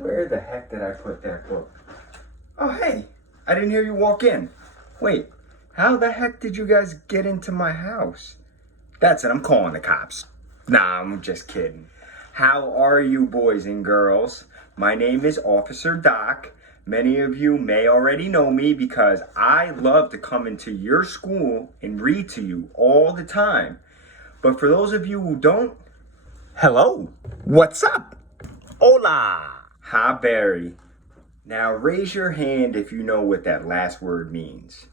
Where the heck did I put that book? Oh, hey, I didn't hear you walk in. Wait, how the heck did you guys get into my house? That's it, I'm calling the cops. Nah, I'm just kidding. How are you, boys and girls? My name is Officer Doc. Many of you may already know me because I love to come into your school and read to you all the time. But for those of you who don't, hello, what's up? Hola! Hi, Barry. Now raise your hand if you know what that last word means.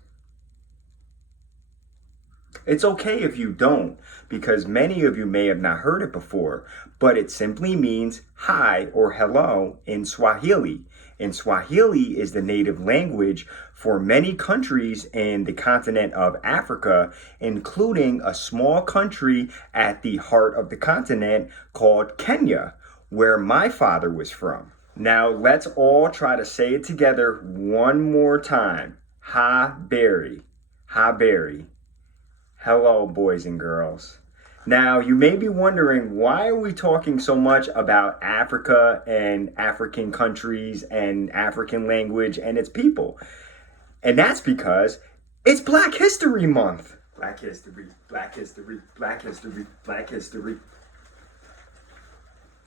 It's okay if you don't, because many of you may have not heard it before, but it simply means hi or hello in Swahili. And Swahili is the native language for many countries in the continent of Africa, including a small country at the heart of the continent called Kenya, where my father was from. Now let's all try to say it together one more time. Hi, Barry. Hi, Barry. Hello, boys and girls. Now, you may be wondering, why are we talking so much about Africa and African countries and African language and its people? And that's because it's Black History Month. Black history, Black history, Black history, Black history.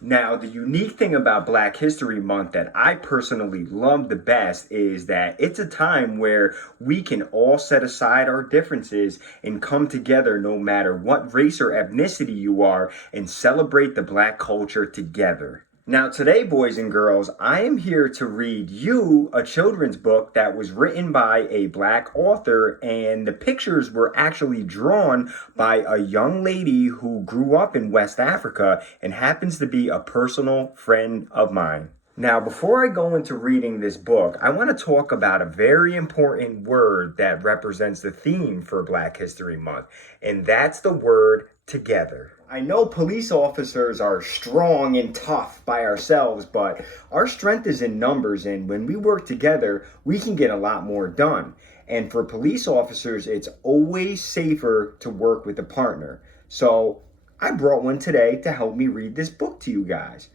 Now, the unique thing about Black History Month that I personally love the best is that it's a time where we can all set aside our differences and come together no matter what race or ethnicity you are and celebrate the Black culture together. Now today, boys and girls, I am here to read you a children's book that was written by a Black author, and the pictures were actually drawn by a young lady who grew up in West Africa and happens to be a personal friend of mine. Now, before I go into reading this book, I want to talk about a very important word that represents the theme for Black History Month, and that's the word together. I know police officers are strong and tough by ourselves, but our strength is in numbers, and when we work together, we can get a lot more done. And for police officers, it's always safer to work with a partner. So I brought one today to help me read this book to you guys.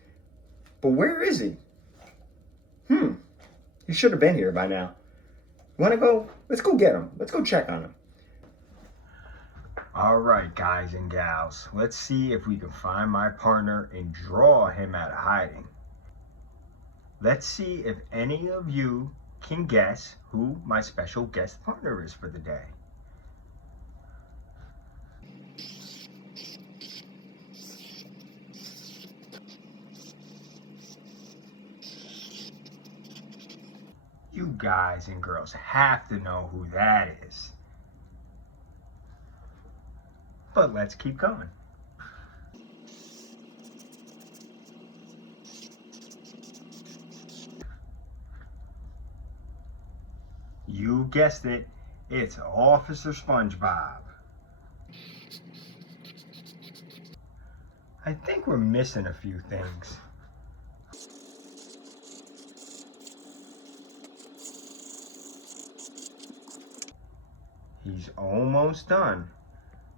But where is he? He should have been here by now. Wanna go? Let's go get him. Let's go check on him. All right, guys and gals, let's see if we can find my partner and draw him out of hiding. Let's see if any of you can guess who my special guest partner is for the day. You guys and girls have to know who that is. But let's keep going. You guessed it, it's Officer SpongeBob. I think we're missing a few things. He's almost done.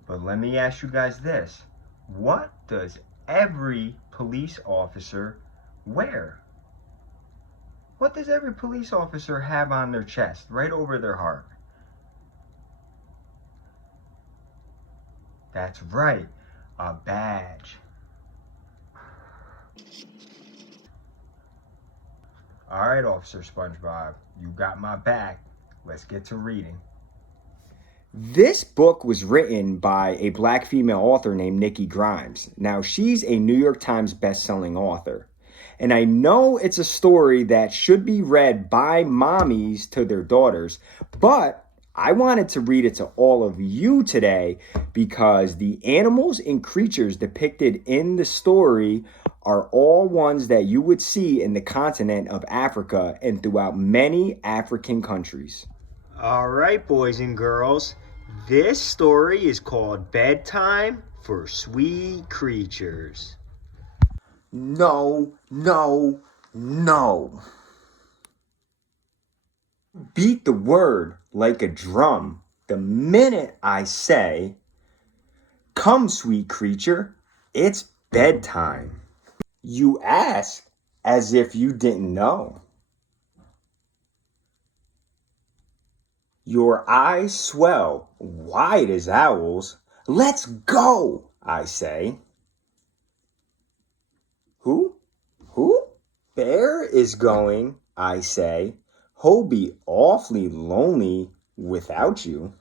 But let me ask you guys this. What does every police officer wear? What does every police officer have on their chest, right over their heart? That's right, a badge. All right, Officer SpongeBob, you got my back. Let's get to reading. This book was written by a Black female author named Nikki Grimes. Now, she's a New York Times best-selling author. And I know it's a story that should be read by mommies to their daughters, but I wanted to read it to all of you today because the animals and creatures depicted in the story are all ones that you would see in the continent of Africa and throughout many African countries. All right, boys and girls, this story is called Bedtime for Sweet Creatures. No, no, no. Beat the word like a drum the minute I say, come, sweet creature, it's bedtime. You ask, As if you didn't know. Your eyes swell, wide as owls. Let's go, I say. Who? Who? Bear is going, I say. He'll be awfully lonely without you.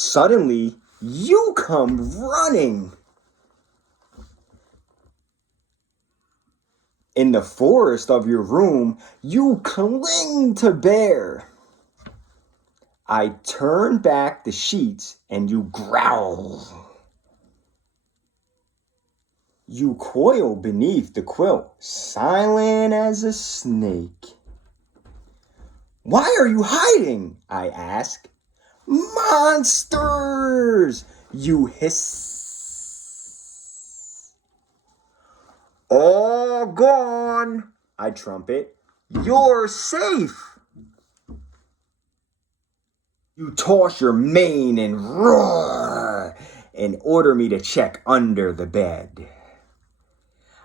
Suddenly, you come running. In the forest of your room, you cling to Bear. I turn back the sheets and you growl. You coil beneath the quilt, silent as a snake. Why are you hiding? I ask. Monsters! You hiss. All gone, I trumpet. You're safe. You toss your mane and roar and order me to check under the bed.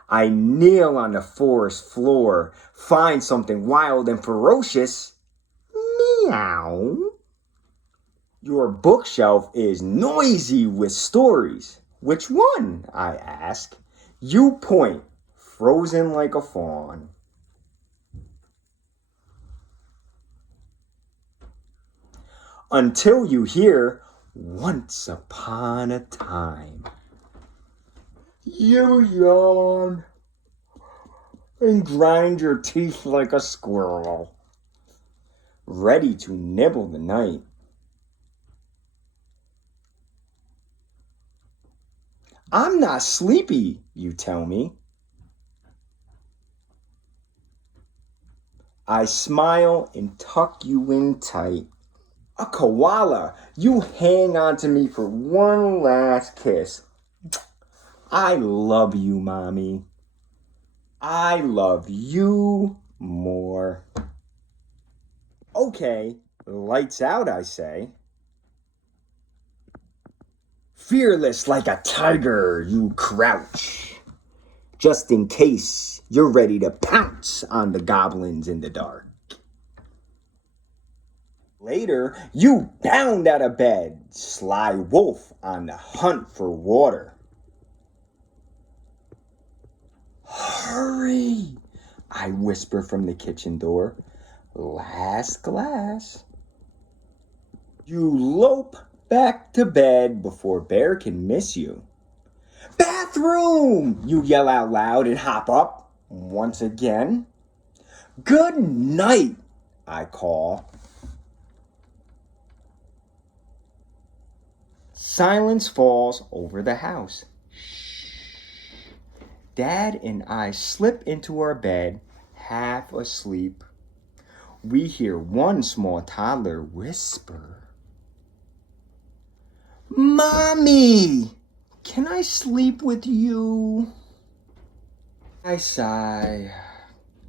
I kneel on the forest floor, find something wild and ferocious. Meow. Your bookshelf is noisy with stories. Which one? I ask. You point, frozen like a fawn. Until you hear, once upon a time. You yawn and grind your teeth like a squirrel, ready to nibble the night. I'm not sleepy, you tell me. I smile and tuck you in tight. A koala, you hang on to me for one last kiss. I love you, Mommy. I love you more. Okay, lights out, I say. Fearless like a tiger, you crouch. Just in case you're ready to pounce on the goblins in the dark. Later, you bound out of bed, sly wolf on the hunt for water. Hurry, I whisper from the kitchen door. Last glass. You lope back to bed before Bear can miss you. Bathroom! You yell out loud and hop up once again. Good night, I call. Silence falls over the house. Dad and I slip into our bed, half asleep. We hear one small toddler whisper, Mommy, can I sleep with you? I sigh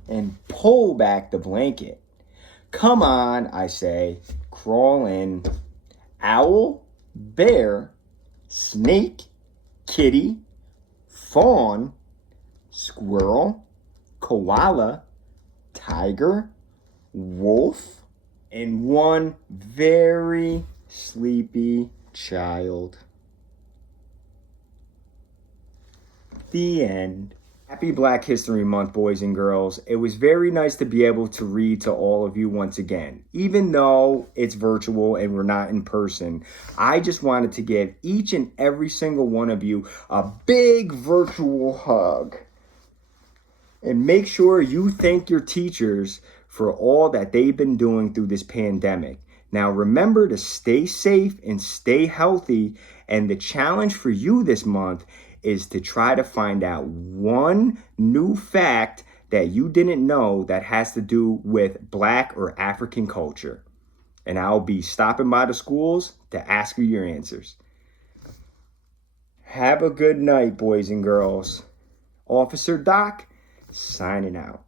and pull back the blanket. Come on, I say, crawl in. Owl, bear, snake, kitty, fawn, squirrel, koala, tiger, wolf, and one very sleepy child. The end. Happy Black History Month, boys and girls. It was very nice to be able to read to all of you once again. Even though it's virtual and we're not in person, I just wanted to give each and every single one of you a big virtual hug. And make sure you thank your teachers for all that they've been doing through this pandemic. Now remember to stay safe and stay healthy. And the challenge for you this month is to try to find out one new fact that you didn't know that has to do with Black or African culture. And I'll be stopping by the schools to ask you your answers. Have a good night, boys and girls. Officer Doc, signing out.